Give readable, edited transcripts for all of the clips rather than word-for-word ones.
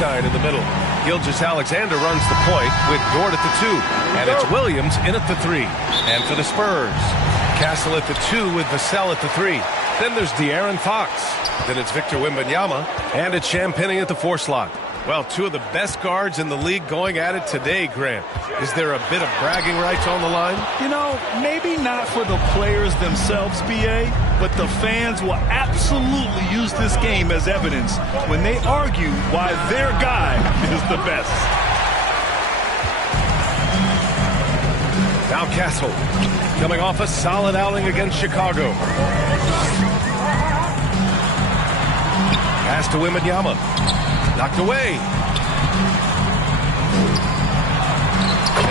Hartenstein in the middle. Gilgeous-Alexander runs the point with Dort at the 2. And it's Williams in at the 3. And for the Spurs, Castle at the 2 with Vassell at the 3. Then there's De'Aaron Fox. Then it's Victor Wembanyama. And it's Champagnie at the 4 slot. Well, two of the best guards in the league going at it today, Grant. Is there a bit of bragging rights on the line? You know, maybe not for the players themselves, B.A., but the fans will absolutely use this game as evidence when they argue why their guy is the best. Now Castle, coming off a solid outing against Chicago. Pass to Wembanyama. Knocked away.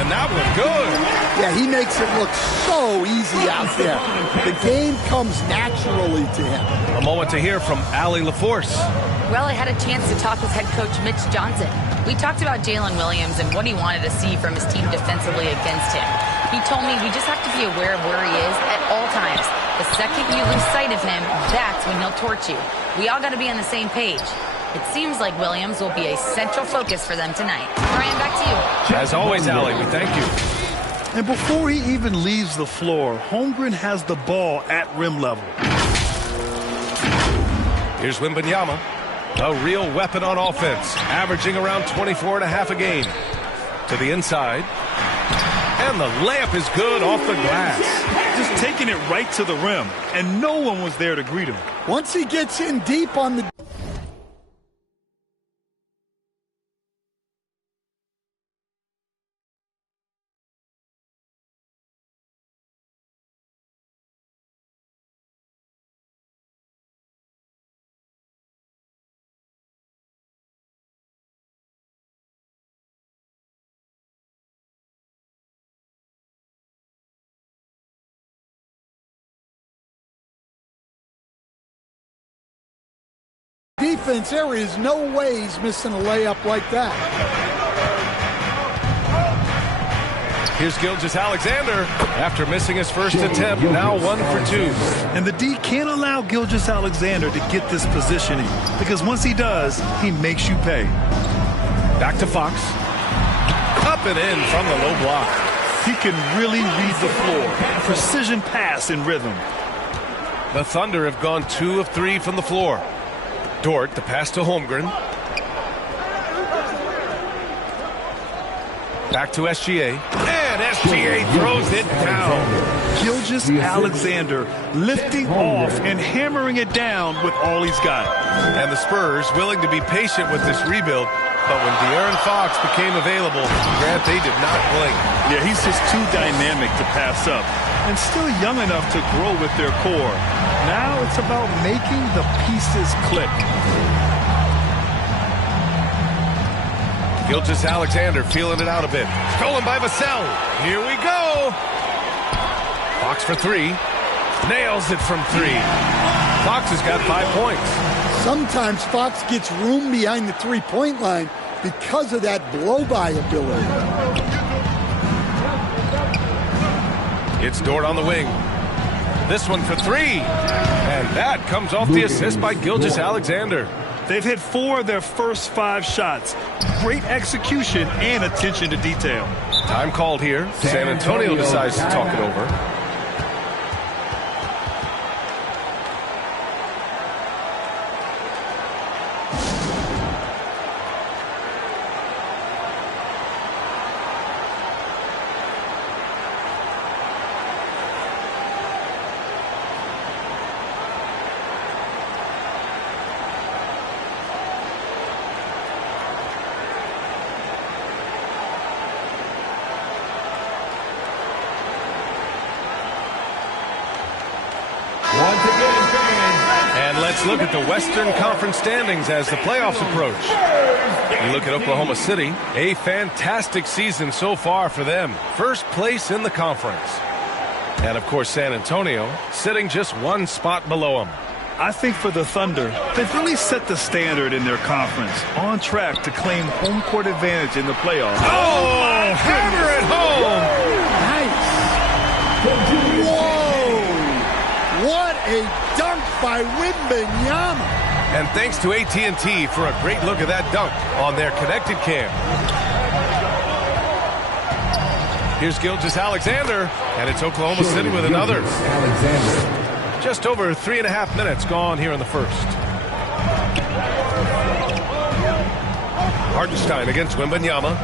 And that one good. Yeah, he makes it look so easy out there. The game comes naturally to him. A moment to hear from Allie LaForce. Well, I had a chance to talk with head coach Mitch Johnson. We talked about Jalen Williams and what he wanted to see from his team defensively against him. He told me we just have to be aware of where he is at all times. The second you lose sight of him, that's when he'll torch you. We all got to be on the same page. It seems like Williams will be a central focus for them tonight. Brian, back to you. As always, Allie, we thank you. And before he even leaves the floor, Holmgren has the ball at rim level. Here's Wembanyama, a real weapon on offense, averaging around 24.5 a game. To the inside. And the layup is good off the glass. Just taking it right to the rim, and no one was there to greet him. Once he gets in deep on the... defense, there is no way he's missing a layup like that. Here's Gilgeous-Alexander after missing his first attempt, now 1 for 2. And the D can't allow Gilgeous-Alexander to get this positioning because once he does, he makes you pay. Back to Fox. Up and in from the low block. He can really read the floor. Precision pass in rhythm. The Thunder have gone 2 of 3 from the floor. Dort, the pass to Holmgren. Back to SGA. And SGA throws it down. Gilgeous-Alexander lifting off and hammering it down with all he's got. And the Spurs willing to be patient with this rebuild. But when De'Aaron Fox became available, Grant, they did not blink. Yeah, he's just too dynamic to pass up. And still young enough to grow with their core. Now it's about making the pieces click. Gilgeous-Alexander feeling it out a bit. Stolen by Vassell. Here we go. Fox for 3. Nails it from 3. Fox has got 5 points. Sometimes Fox gets room behind the three-point line because of that blow-by ability. It's Dort on the wing. This one for 3. And that comes off the assist by Gilgeous-Alexander. They've hit 4 of their first 5 shots. Great execution and attention to detail. Time called here. San Antonio decides to talk it over. And let's look at the Western Conference standings as the playoffs approach. You look at Oklahoma City, a fantastic season so far for them. First place in the conference. And of course San Antonio sitting just 1 spot below them. I think for the Thunder, they've really set the standard in their conference. On track to claim home court advantage in the playoffs. Oh, hammer it home! Nice. Whoa! What a dunk by Wembanyama. And thanks to AT&T for a great look at that dunk on their connected cam. Here's Gilgeous-Alexander, and it's Oklahoma City with another. Just over 3.5 minutes gone here in the first. Hartenstein against Wembanyama.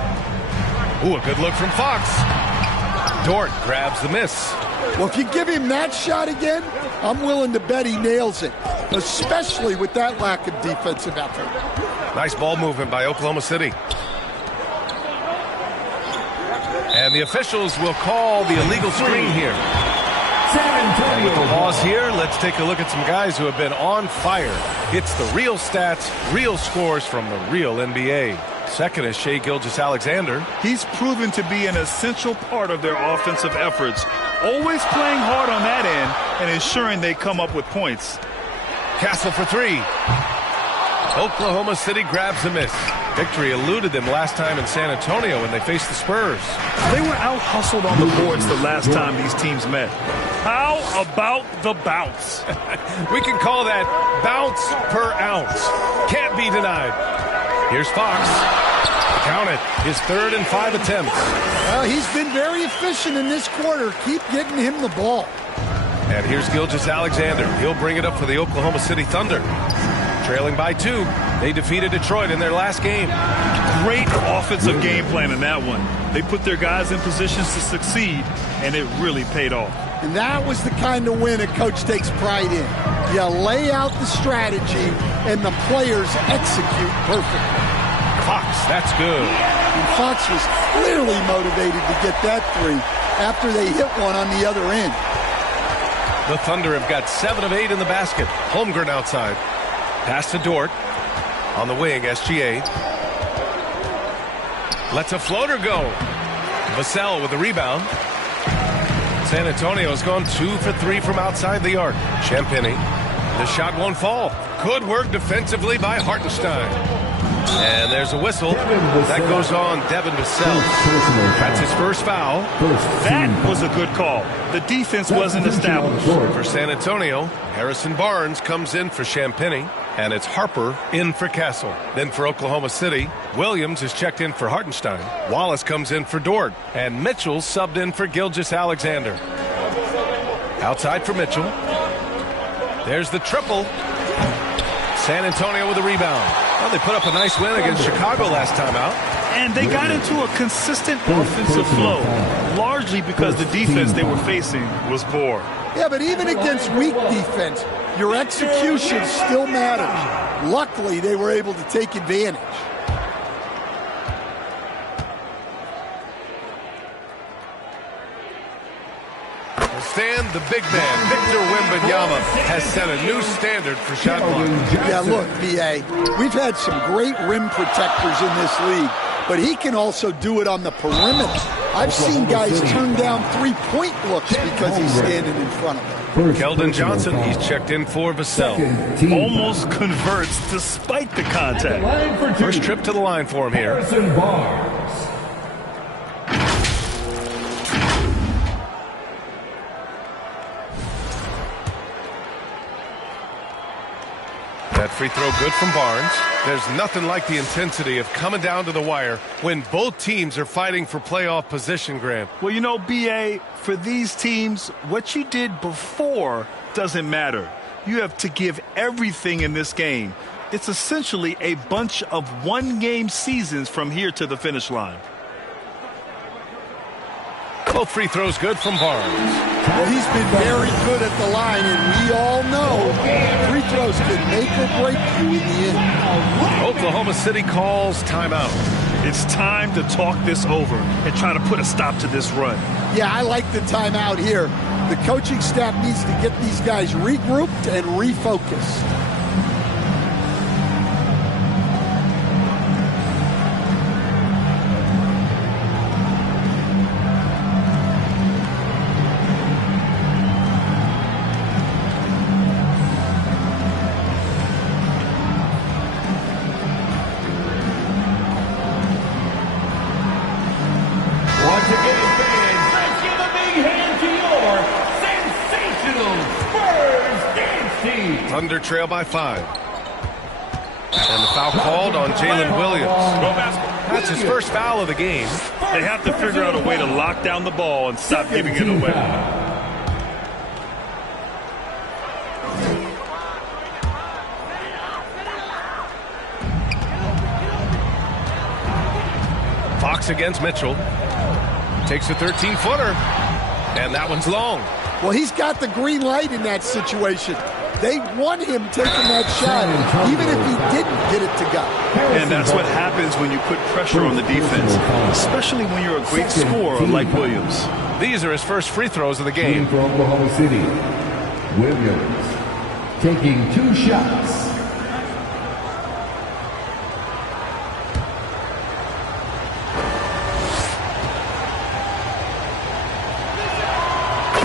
Ooh, a good look from Fox. Dort grabs the miss. Well, if you give him that shot again, I'm willing to bet he nails it, especially with that lack of defensive effort. Nice ball movement by Oklahoma City. And the officials will call the illegal screen here. And with the pause here, let's take a look at some guys who have been on fire. It's the real stats, real scores from the real NBA. Second is Shai Gilgeous-Alexander. He's proven to be an essential part of their offensive efforts, always playing hard on that end and ensuring they come up with points. Castle for three. Oklahoma City grabs a miss. Victory eluded them last time in San Antonio when they faced the Spurs. They were out-hustled on the boards the last time these teams met. How about the bounce? We can call that bounce per ounce. Can't be denied. Here's Fox. Count it. His 3rd and 5 attempts. Well, he's been very efficient in this quarter. Keep getting him the ball. And here's Gilgeous-Alexander. He'll bring it up for the Oklahoma City Thunder. Trailing by 2. They defeated Detroit in their last game. Great offensive game plan in that one. They put their guys in positions to succeed, and it really paid off. And that was the kind of win a coach takes pride in. You lay out the strategy, and the players execute perfectly. Fox, that's good. And Fox was clearly motivated to get that 3 after they hit one on the other end. The Thunder have got 7 of 8 in the basket. Holmgren outside. Pass to Dort. On the wing, SGA. Lets a floater go. Vassell with the rebound. San Antonio's gone 2 for 3 from outside the arc. Champagnie. The shot won't fall. Good work defensively by Hartenstein. And there's a whistle. That goes on Devin Vassell. That's his first foul. That was a good call. The defense wasn't established. For San Antonio, Harrison Barnes comes in for Champagnie. And it's Harper in for Castle. Then for Oklahoma City, Williams is checked in for Hartenstein. Wallace comes in for Dort. And Mitchell subbed in for Gilgeous-Alexander. Outside for Mitchell. There's the triple. San Antonio with a rebound. Well, they put up a nice win against Chicago last time out. And they got into a consistent offensive flow, largely because the defense they were facing was poor. Yeah, but even against weak defense, your execution still matters. Luckily, they were able to take advantage. Stand the big man, Victor Wembanyama, has set a new standard for shot blocking. Yeah, look, B.A., we've had some great rim protectors in this league, but he can also do it on the perimeter. I've seen guys turn down 3-point looks because he's standing in front of them. Keldon Johnson, he's checked in for Vassell. Almost converts despite the contact. First trip to the line for him here. That free throw good from Barnes. There's nothing like the intensity of coming down to the wire when both teams are fighting for playoff position, Graham. Well, you know, B.A., for these teams, what you did before doesn't matter. You have to give everything in this game. It's essentially a bunch of one-game seasons from here to the finish line. Both free throws good from Barnes. Well, he's been very good at the line, and we all know free throws can make or break you in the end. Oklahoma City calls timeout. It's time to talk this over and try to put a stop to this run. Yeah, I like the timeout here. The coaching staff needs to get these guys regrouped and refocused. Thunder trail by 5. And the foul called on Jalen Williams. That's his first foul of the game. They have to figure out a way to lock down the ball and stop giving it away. Fox against Mitchell. Takes a 13-footer. And that one's long. Well, he's got the green light in that situation. They want him taking that shot, even if he didn't get it to go. And that's what happens when you put pressure on the defense, especially when you're a great scorer like Williams. These are his first free throws of the game. For Oklahoma City, Williams taking 2 shots.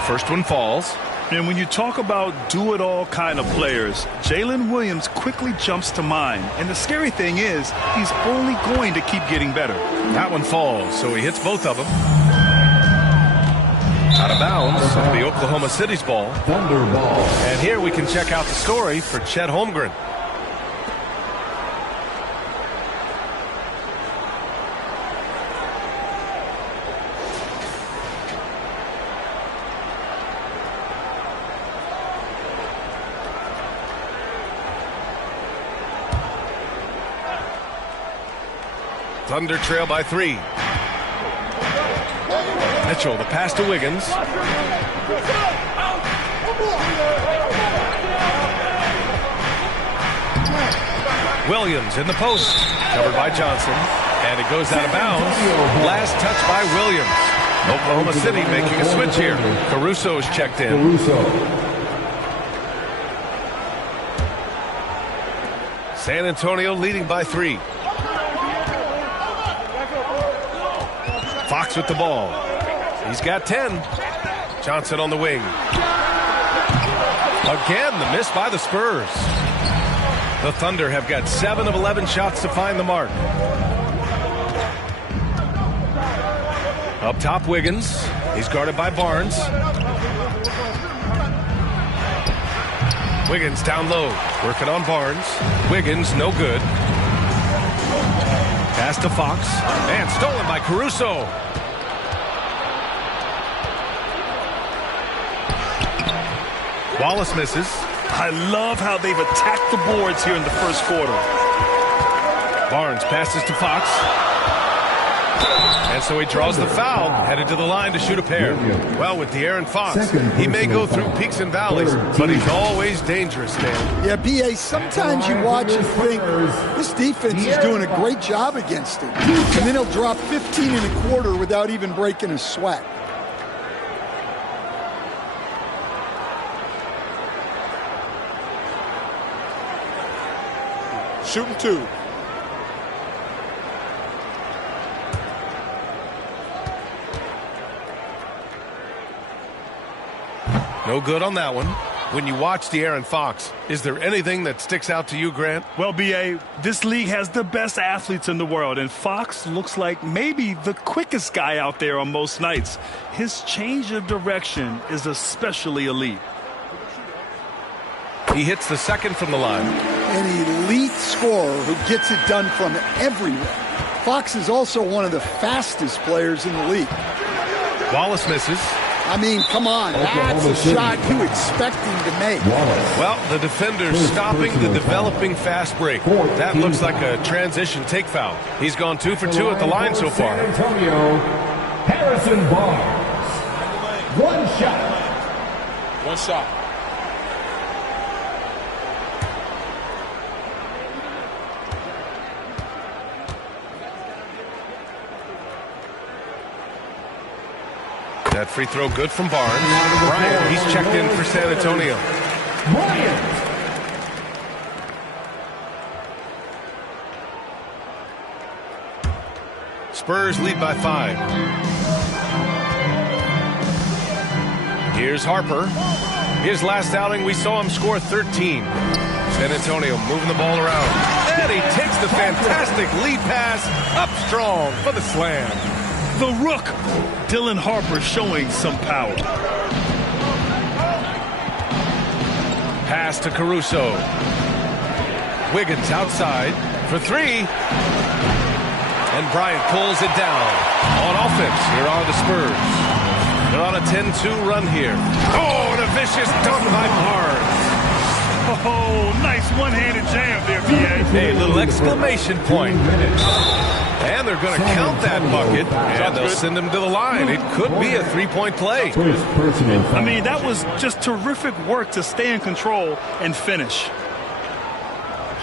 First one falls. And when you talk about do-it-all kind of players, Jalen Williams quickly jumps to mind. And the scary thing is, he's only going to keep getting better. That one falls, so he hits both of them. Out of bounds, it'll be Oklahoma City's ball. Thunder ball. And here we can check out the story for Chet Holmgren. Thunder trail by 3. Mitchell, the pass to Wiggins. Williams in the post. Covered by Johnson. And it goes out of bounds. Last touch by Williams. Oklahoma City making a switch here. Caruso's checked in. San Antonio leading by 3. Fox with the ball. He's got 10. Johnson on the wing. Again, the miss by the Spurs. The Thunder have got 7 of 11 shots to find the mark. Up top, Wiggins. He's guarded by Barnes. Wiggins down low. Working on Barnes. Wiggins, no good. Pass to Fox. And stolen by Caruso. Wallace misses. I love how they've attacked the boards here in the first quarter. Barnes passes to Fox. And so he draws the foul, headed to the line to shoot a pair. Well, with De'Aaron Fox, he may go through peaks and valleys, but he's always dangerous, Dan. Yeah, B.A., sometimes you watch and think, this defense is doing a great job against him. And then he'll drop 15 and a quarter without even breaking a sweat. Shooting 2. No good on that one. When you watch De'Aaron Fox, is there anything that sticks out to you, Grant? Well, B.A., this league has the best athletes in the world, and Fox looks like maybe the quickest guy out there on most nights. His change of direction is especially elite. He hits the second from the line. An elite scorer who gets it done from everywhere. Fox is also one of the fastest players in the league. Wallace misses. I mean, come on, that's a shot you expect him to make. Well, the defender's stopping the developing fast break. That looks like a transition take foul. He's gone 2 for 2 at the line so far. San Antonio, Harrison Barnes. 1 shot. 1 shot. That free throw good from Barnes. Bryant, he's checked in for San Antonio. Bryant. Spurs lead by 5. Here's Harper. His last outing, we saw him score 13. San Antonio moving the ball around. And he takes the fantastic lead pass up strong for the slam. The Rook, Dylan Harper, showing some power. Pass to Caruso. Wiggins outside for three. And Bryant pulls it down. On offense, here are the Spurs. They're on a 10-2 run here. Oh, and a vicious dunk by Barnes. Oh, nice one-handed jam there, B.A. A little exclamation point. And they're going to count that bucket, and they'll send him to the line. It could be a three-point play. I mean, that was just terrific work to stay in control and finish.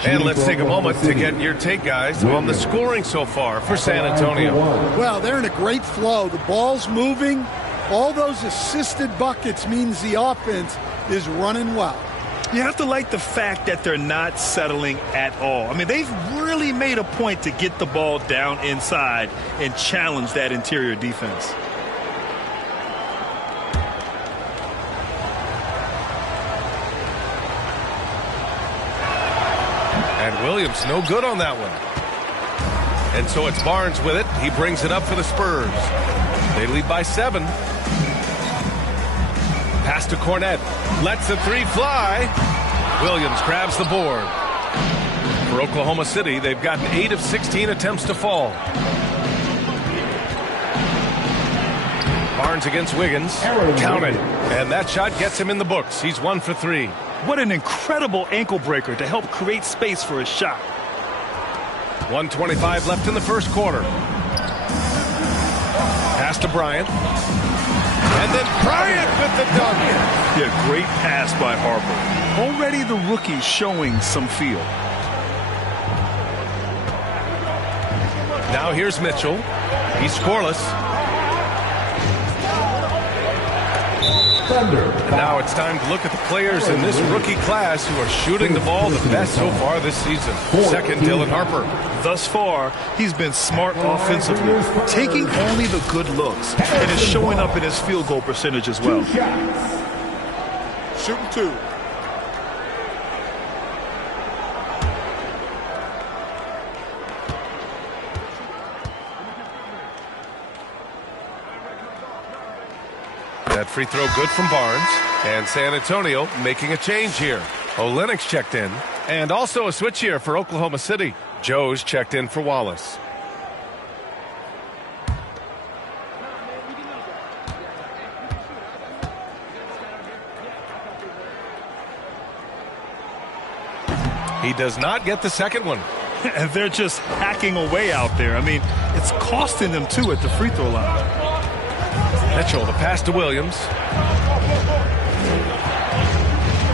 And let's take a moment to get your take, guys, on the scoring so far for San Antonio. Well, they're in a great flow. The ball's moving. All those assisted buckets means the offense is running well. You have to like the fact that they're not settling at all. I mean, they've really made a point to get the ball down inside and challenge that interior defense. And Williams no good on that one. And so it's Barnes with it. He brings it up for the Spurs. They lead by 7. Pass to Cornette. Lets the three fly. Williams grabs the board. For Oklahoma City, they've gotten 8 of 16 attempts to fall. Barnes against Wiggins. Count it. And that shot gets him in the books. He's 1 for 3. What an incredible ankle breaker to help create space for a shot. 1:25 left in the first quarter. Pass to Bryant. And then Bryant with the dunk. Yeah, great pass by Harper. Already the rookie showing some feel. Now here's Mitchell. He's scoreless. And now it's time to look at the players in this rookie class who are shooting the ball the best so far this season. Second, Dylan Harper. Thus far, he's been smart offensively, taking only the good looks, and is showing up in his field goal percentage as well. Shooting 2. That free throw good from Barnes. And San Antonio making a change here. Olynyk checked in. And also a switch here for Oklahoma City. Joe's checked in for Wallace. He does not get the second one. And they're just hacking away out there. I mean, it's costing them too at the free throw line. Mitchell, the pass to Williams.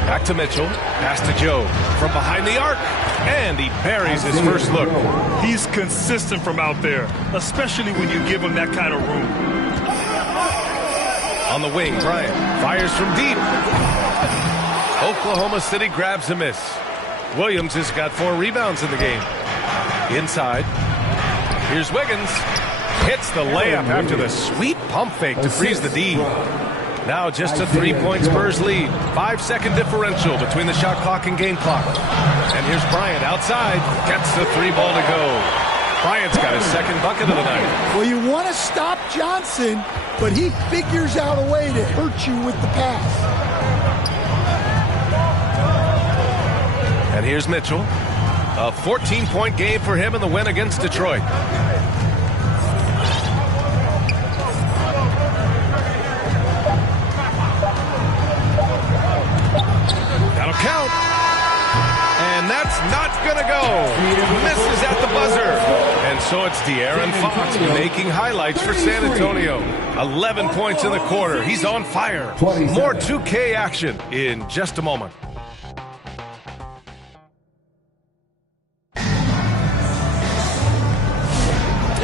Back to Mitchell. Pass to Joe. From behind the arc. And he buries his first look. He's consistent from out there, especially when you give him that kind of room. On the wing, Bryant fires from deep. Oklahoma City grabs a miss. Williams has got 4 rebounds in the game. Inside. Here's Wiggins. Hits the layup after the sweet pump fake to freeze the D. Now just a 3-point Spurs lead. 5-second differential between the shot clock and game clock. And here's Bryant outside. Gets the 3 ball to go. Bryant's got his second bucket of the night. Well, you want to stop Johnson, but he figures out a way to hurt you with the pass. And here's Mitchell. A 14-point game for him in the win against Detroit. That'll count. And that's not going to go. Misses at the buzzer. And so it's De'Aaron Fox making highlights for San Antonio. 11 points in the quarter. He's on fire. More 2K action in just a moment.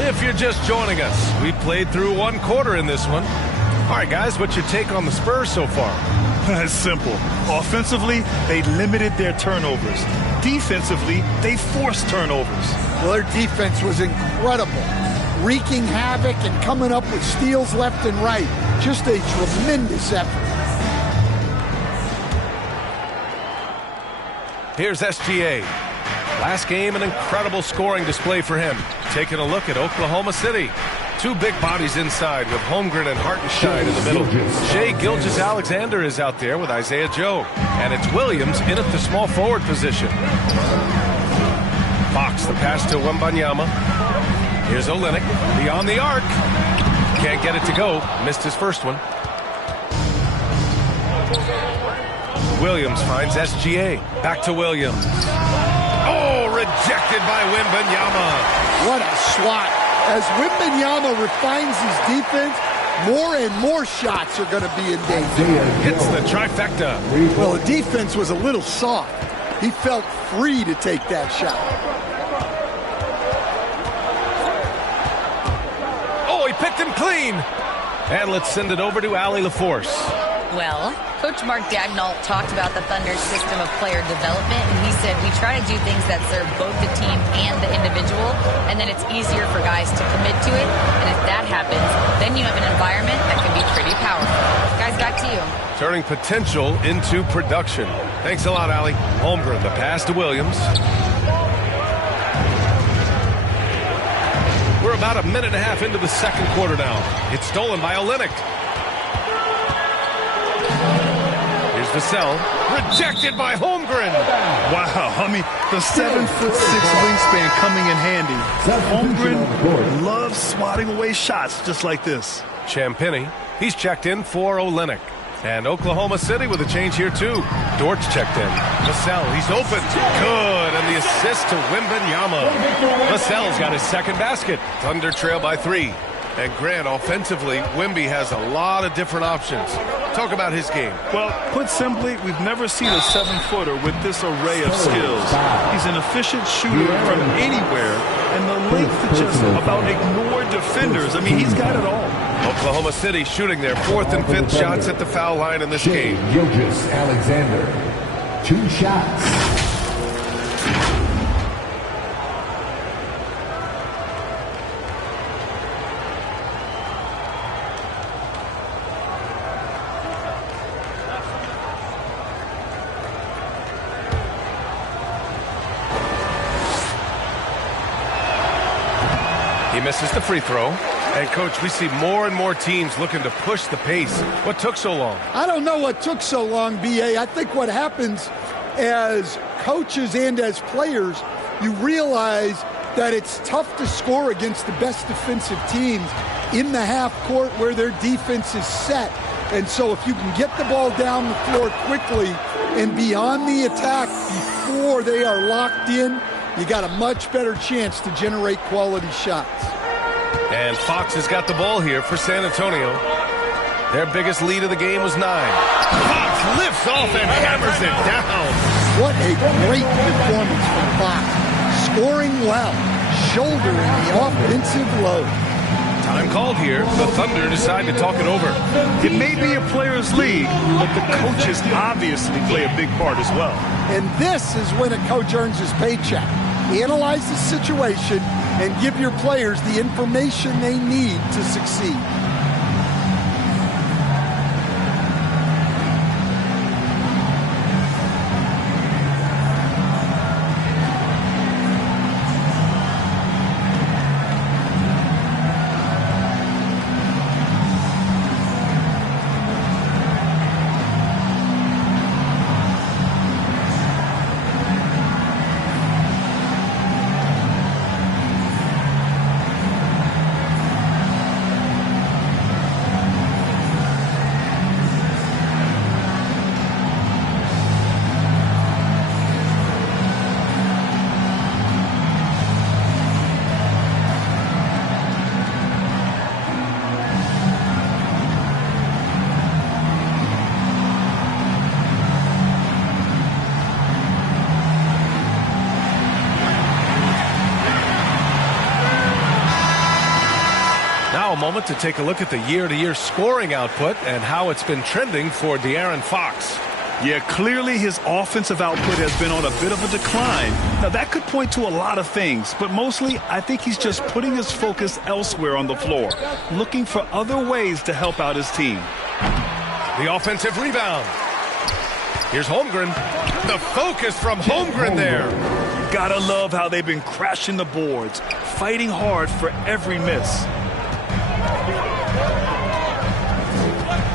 If you're just joining us, we played through 1 quarter in this one. All right, guys, what's your take on the Spurs so far? It's simple. Offensively, they limited their turnovers. Defensively, they forced turnovers. Well, their defense was incredible, wreaking havoc and coming up with steals left and right. Just a tremendous effort. Here's SGA. Last game, an incredible scoring display for him. Taking a look at Oklahoma City. 2 big bodies inside with Holmgren and Hartenstein in the middle. Shai Gilgeous-Alexander is out there with Isaiah Joe. And it's Williams in at the small forward position. Fox, the pass to Wembanyama. Here's Olynyk, beyond the arc. Can't get it to go. Missed his first one. Williams finds SGA. Back to Williams. Oh, rejected by Wembanyama. What a swat. As Wembanyama refines his defense, more and more shots are going to be in danger. Hits the trifecta. Well, the defense was a little soft. He felt free to take that shot. Oh, he picked him clean. And let's send it over to Allie LaForce. Well, Coach Mark Daigneault talked about the Thunder's system of player development, and he said, we try to do things that serve both the team and the individual, and then it's easier for guys to commit to it, and if that happens, then you have an environment that can be pretty powerful. Guys, back to you. Turning potential into production. Thanks a lot, Allie. Holmgren, the pass to Williams. We're about a minute and a half into the second quarter now. It's stolen by Olynyk. Here's Vassell. Rejected by Holmgren. Wow, I mean, the 7'6" wingspan coming in handy. Holmgren loves swatting away shots just like this. Champagnie, he's checked in for Olynyk. And Oklahoma City with a change here, too. Dortch checked in. Vassell, he's open. Good. And the assist to Wembanyama. Vassell's got his second basket. Thunder trail by 3. And Grant, offensively, Wemby has a lot of different options. Talk about his game. Well, put simply, we've never seen a 7-footer with this array of skills. He's an efficient shooter from anywhere, and the length to just about ignore defenders. I mean, he's got it all. Oklahoma City shooting their 4th and 5th shots at the foul line in this game. Gilgeous-Alexander, 2 shots. He misses the free throw. And, Coach, we see more and more teams looking to push the pace. What took so long? I don't know what took so long, B.A. I think what happens as coaches and as players, you realize that it's tough to score against the best defensive teams in the half court where their defense is set. And so if you can get the ball down the floor quickly and beyond the attack before they are locked in, you got a much better chance to generate quality shots. And Fox has got the ball here for San Antonio. Their biggest lead of the game was 9. Fox lifts off and hammers it down. What a great performance from Fox. Scoring well, shouldering the offensive load. Time called here. The Thunder decide to talk it over. It may be a players' league, but the coaches obviously play a big part as well. And this is when a coach earns his paycheck. Analyze the situation and give your players the information they need to succeed. Now a moment to take a look at the year-to-year scoring output and how it's been trending for De'Aaron Fox. Yeah, clearly his offensive output has been on a bit of a decline. Now, that could point to a lot of things, but mostly I think he's just putting his focus elsewhere on the floor, looking for other ways to help out his team. The offensive rebound. Here's Holmgren. The focus from Holmgren there. You gotta love how they've been crashing the boards, fighting hard for every miss.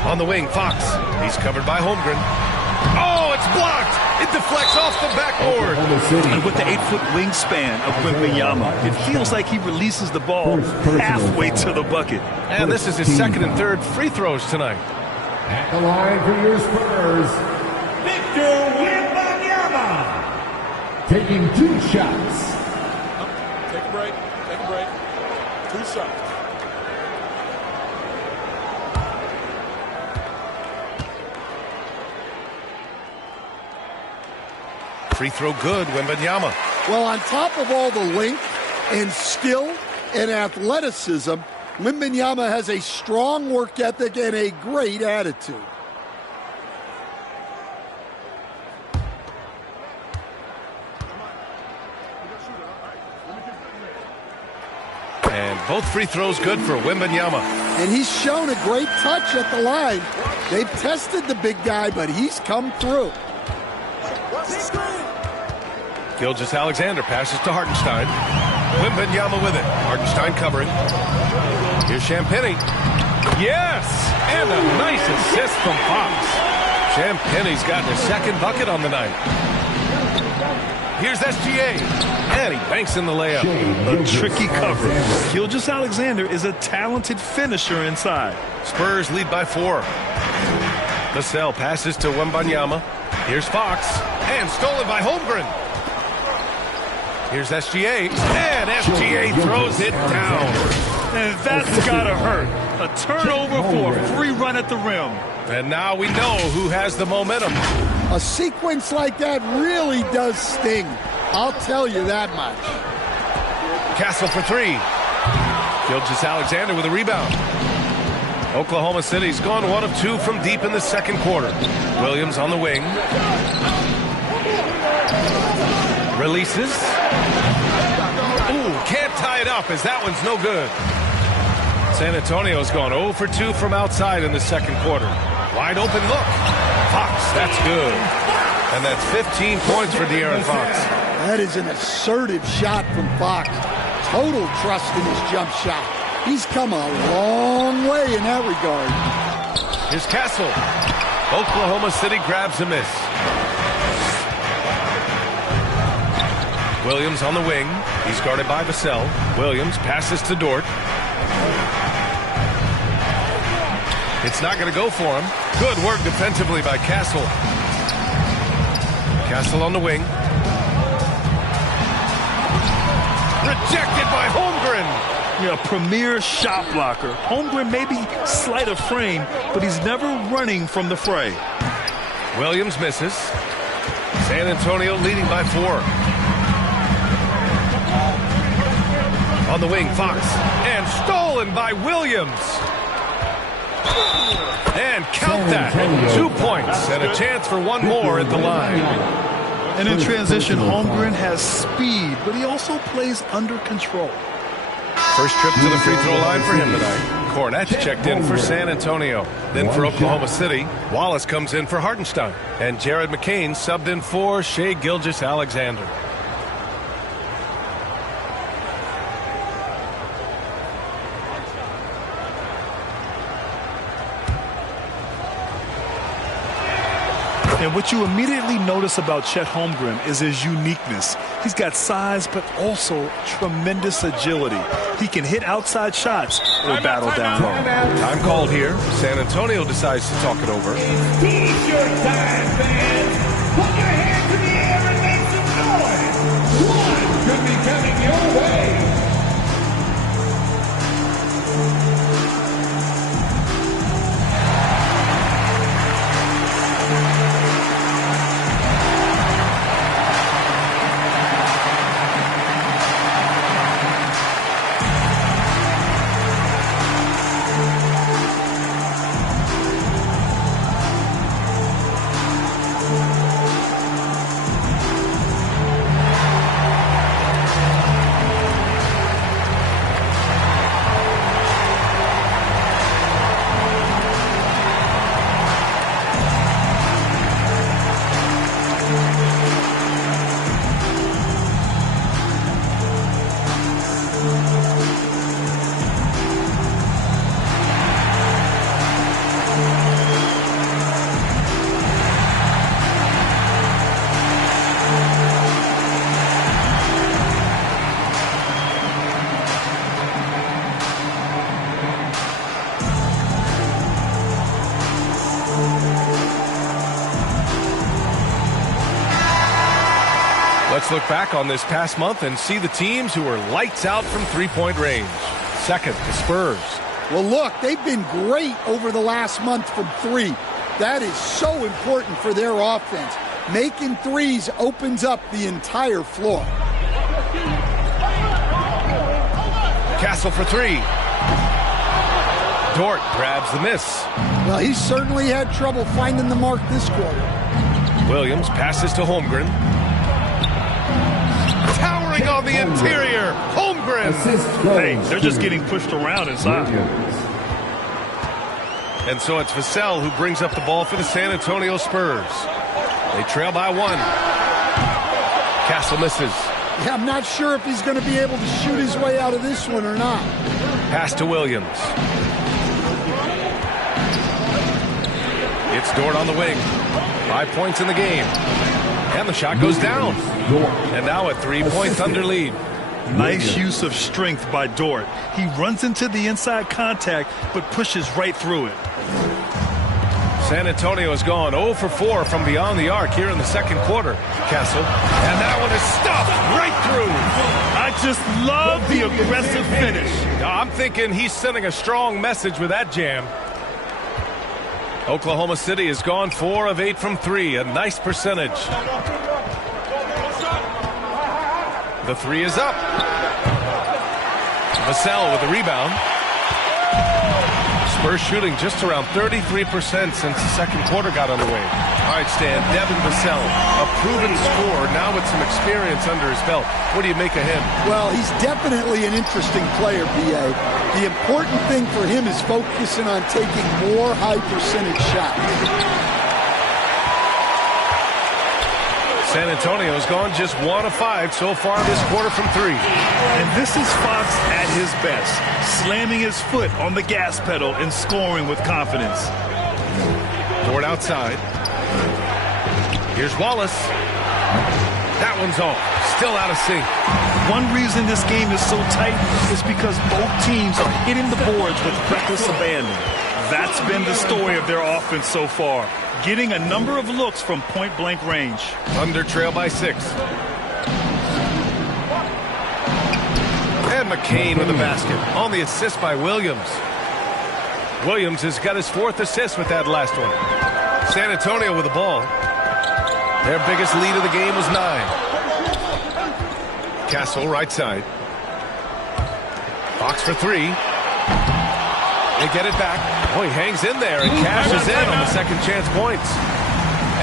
On the wing, Fox. He's covered by Holmgren. Oh, it's blocked. It deflects off the backboard. And with the 8-foot wingspan of Wembanyama, it feels like he releases the ball halfway to the bucket. And this is his second and third free throws tonight. At the line for your Spurs, Victor Wembanyama. Taking 2 shots. Take a break. 2 shots. Free throw good, Wembanyama. Well, on top of all the length and skill and athleticism, Wembanyama has a strong work ethic and a great attitude. And both free throws good for Wembanyama. And he's shown a great touch at the line. They've tested the big guy, but he's come through. Gilgeous-Alexander passes to Hartenstein. Wembanyama with it. Hartenstein covering. Here's Champagnie. Yes! And a nice assist from Fox. Champagnie's gotten his second bucket on the night. Here's SGA. And he banks in the layup. A tricky cover. Gilgeous-Alexander is a talented finisher inside. Spurs lead by 4. Vassell passes to Wembanyama. Here's Fox. And stolen by Holmgren. Here's SGA. And SGA throws it down. And that's gotta hurt. A turnover for a free run at the rim. And now we know who has the momentum. A sequence like that really does sting. I'll tell you that much. Castle for 3. Gilgeous-Alexander with a rebound. Oklahoma City's gone 1 of 2 from deep in the second quarter. Williams on the wing. Releases. Ooh, can't tie it up as that one's no good. San Antonio's gone 0 for 2 from outside in the second quarter. Wide open look. Fox, that's good. And that's 15 points for De'Aaron Fox. That is an assertive shot from Fox. Total trust in his jump shot. He's come a long way in that regard. Here's Castle. Oklahoma City grabs a miss. Williams on the wing. He's guarded by Vassell. Williams passes to Dort. It's not going to go for him. Good work defensively by Castle. Castle on the wing. Rejected by Holmgren. Yeah, premier shot blocker. Holmgren may be slight of frame, but he's never running from the fray. Williams misses. San Antonio leading by 4. On the wing, Fox. And stolen by Williams. And count that. 2 points and a chance for one more at the line. And in transition, Holmgren has speed, but he also plays under control. First trip to the free throw line for him tonight. Cornette checked in for San Antonio. Then for Oklahoma City, Wallace comes in for Hartenstein. And Jared McCain subbed in for Shai Gilgeous-Alexander. And what you immediately notice about Chet Holmgren is his uniqueness. He's got size, but also tremendous agility. He can hit outside shots or battle down low. Time called here. San Antonio decides to talk it over. T-shirt time, fans. Put your hands in the air and make some noise. One could be coming your way. Let's look back on this past month and see the teams who are lights out from three-point range. Second, the Spurs. Well, look, they've been great over the last month from three. That is so important for their offense. Making threes opens up the entire floor. Castle for three. Dort grabs the miss. Well, he certainly had trouble finding the mark this quarter. Williams passes to Holmgren. Towering on the interior. Holmgren. Hey, they're just getting pushed around inside. And so it's Vassell who brings up the ball for the San Antonio Spurs. They trail by one. Castle misses. Yeah, I'm not sure if he's going to be able to shoot his way out of this one or not. Pass to Williams. It's Dort on the wing. 5 points in the game. And the shot goes down. And now a 3-point Thunder lead. Nice use of strength by Dort. He runs into the inside contact, but pushes right through it. San Antonio has gone 0 for 4 from beyond the arc here in the second quarter. Castle. And that one is stuffed right through. I just love the aggressive finish. Now, I'm thinking he's sending a strong message with that jam. Oklahoma City has gone 4 of 8 from 3. A nice percentage. The three is up. Vassell with the rebound. Spurs shooting just around 33% since the second quarter got underway. All right, Stan, Devin Vassell, a proven scorer, now with some experience under his belt. What do you make of him? Well, he's definitely an interesting player, B.A. The important thing for him is focusing on taking more high-percentage shots. San Antonio has gone just 1 of 5 so far this quarter from 3. And this is Fox at his best, slamming his foot on the gas pedal and scoring with confidence. Dort outside. Here's Wallace. That one's off. Still out of sync. One reason this game is so tight is because both teams are hitting the boards with reckless abandon. That's been the story of their offense so far, getting a number of looks from point-blank range. Thunder trail by 6. And McCain with the basket on the assist by Williams. Williams has got his 4th assist with that last one. San Antonio with the ball. Their biggest lead of the game was 9. Castle right side. Fox for 3. They get it back. Oh, he hangs in there and cashes in on the second chance points.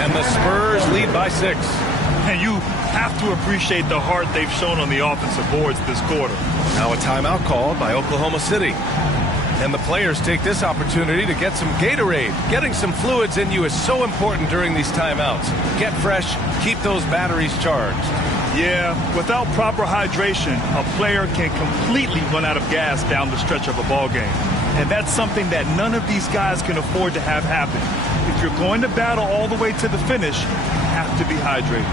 And the Spurs lead by 6. And you have to appreciate the heart they've shown on the offensive boards this quarter. Now a timeout called by Oklahoma City. And the players take this opportunity to get some Gatorade. Getting some fluids in you is so important during these timeouts. Get fresh, keep those batteries charged. Yeah, without proper hydration, a player can completely run out of gas down the stretch of a ball game. And that's something that none of these guys can afford to have happen. If you're going to battle all the way to the finish, you have to be hydrated.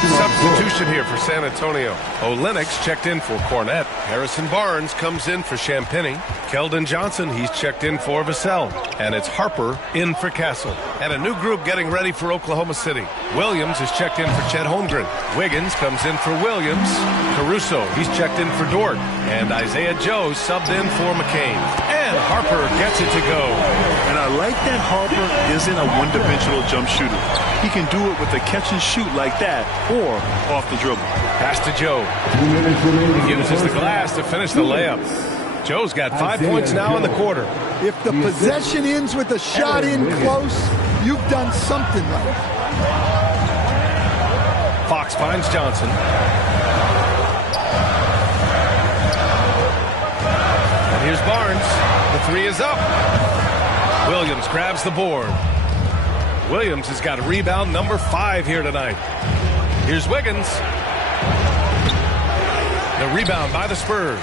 Substitution here for San Antonio. Olenix checked in for Cornette. Harrison Barnes comes in for Champagny. Keldon Johnson, he's checked in for Vassell. And it's Harper in for Castle. And a new group getting ready for Oklahoma City. Williams is checked in for Chet Holmgren. Wiggins comes in for Williams. Caruso, he's checked in for Dort. And Isaiah Joe subbed in for McCain. And Harper gets it to go. And I like that Harper isn't a one-dimensional jump shooter. He can do it with a catch and shoot like that or off the dribble. Pass to Joe. He uses the glass to finish the layup. Joe's got 5 points now in the quarter. If the possession ends with a shot in close, you've done something right. Fox finds Johnson. And here's Barnes. The three is up. Williams grabs the board. Williams has got rebound number 5 here tonight. Here's Wiggins. The rebound by the Spurs.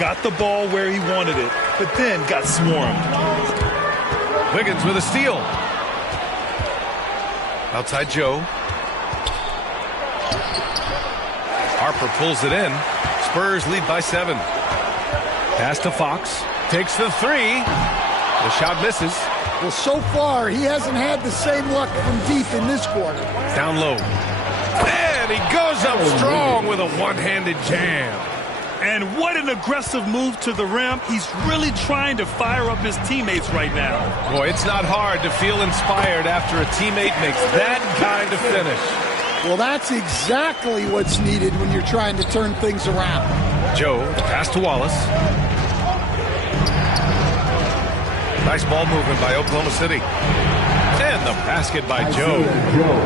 Got the ball where he wanted it, but then got swarmed. Wiggins with a steal. Outside Joe. Harper pulls it in. Spurs lead by 7. Pass to Fox. Takes the 3. The shot misses. Well, so far, he hasn't had the same luck from deep in this quarter. Down low. And he goes up strong with a one-handed jam. And what an aggressive move to the rim. He's really trying to fire up his teammates right now. Boy, it's not hard to feel inspired after a teammate makes that kind of finish. Well, that's exactly what's needed when you're trying to turn things around. Joe, the pass to Wallace. Nice ball movement by Oklahoma City. And the basket by Joe.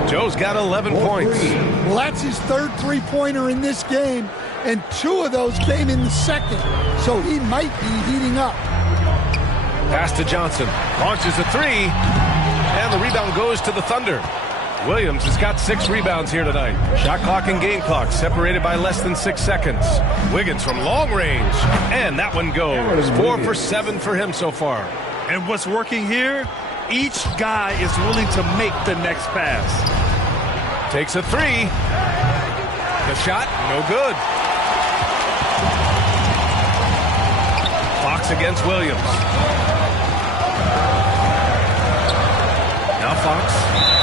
Joe's got 11 points. Well, that's his third three-pointer in this game, and 2 of those came in the second, so he might be heating up. Pass to Johnson. Launches a 3, and the rebound goes to the Thunder. Williams has got 6 rebounds here tonight. Shot clock and game clock separated by less than 6 seconds. Wiggins from long range, and that one goes. 4 for 7 for him so far. And what's working here? Each guy is willing to make the next pass. Takes a 3. The shot, no good. Fox against Williams. Now Fox.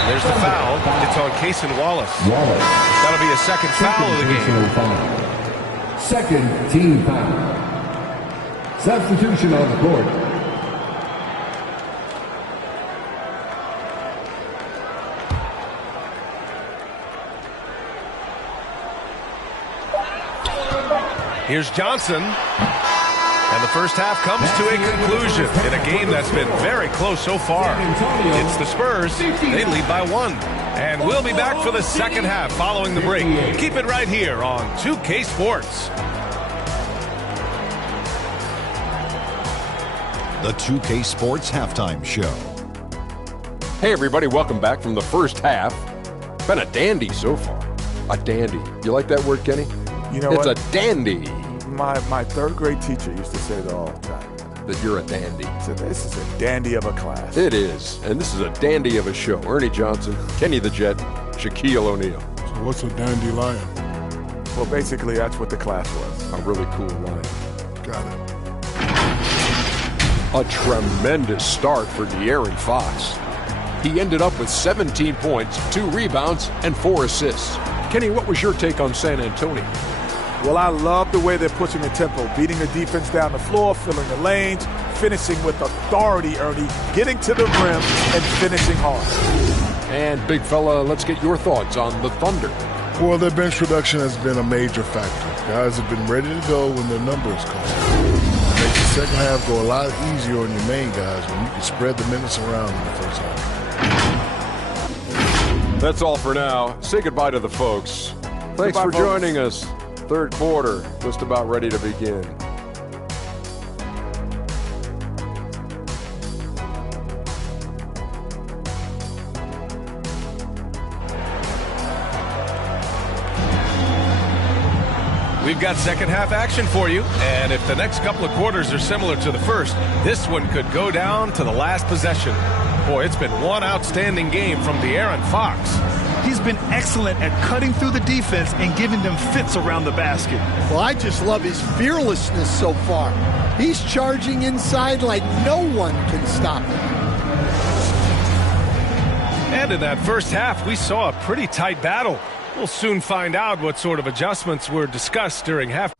There's the foul. It's on Cason Wallace. That'll be a second foul of the game. Second team foul. Substitution on the court. Here's Johnson. And the first half comes to a conclusion in a game that's been very close so far. It's the Spurs. They lead by 1. And we'll be back for the second half following the break. Keep it right here on 2K Sports. The 2K Sports Halftime Show. Hey everybody, welcome back from the first half. Been a dandy so far. A dandy. You like that word, Kenny? You know it's what? a dandy. My third grade teacher used to say that all the time. That you're a dandy. So this is a dandy of a class. It is. And this is a dandy of a show. Ernie Johnson, Kenny the Jet, Shaquille O'Neal. So what's a dandelion? Well, basically, that's what the class was. A really cool line. Got it. A tremendous start for De'Aaron Fox. He ended up with 17 points, 2 rebounds, and 4 assists. Kenny, what was your take on San Antonio? Well, I love the way they're pushing the tempo, beating the defense down the floor, filling the lanes, finishing with authority, Ernie, getting to the rim and finishing hard. And big fella, let's get your thoughts on the Thunder. Well, their bench production has been a major factor. Guys have been ready to go when their number is called. It makes the second half go a lot easier on your main guys when you can spread the minutes around in the first half. That's all for now. Say goodbye to the folks. Thanks for joining us. Third quarter, just about ready to begin. We've got second half action for you, and if the next couple of quarters are similar to the first, this one could go down to the last possession. Boy, it's been one outstanding game from De'Aaron Fox. He's been excellent at cutting through the defense and giving them fits around the basket. Well, I just love his fearlessness so far. He's charging inside like no one can stop him. And in that first half, we saw a pretty tight battle. We'll soon find out what sort of adjustments were discussed during half.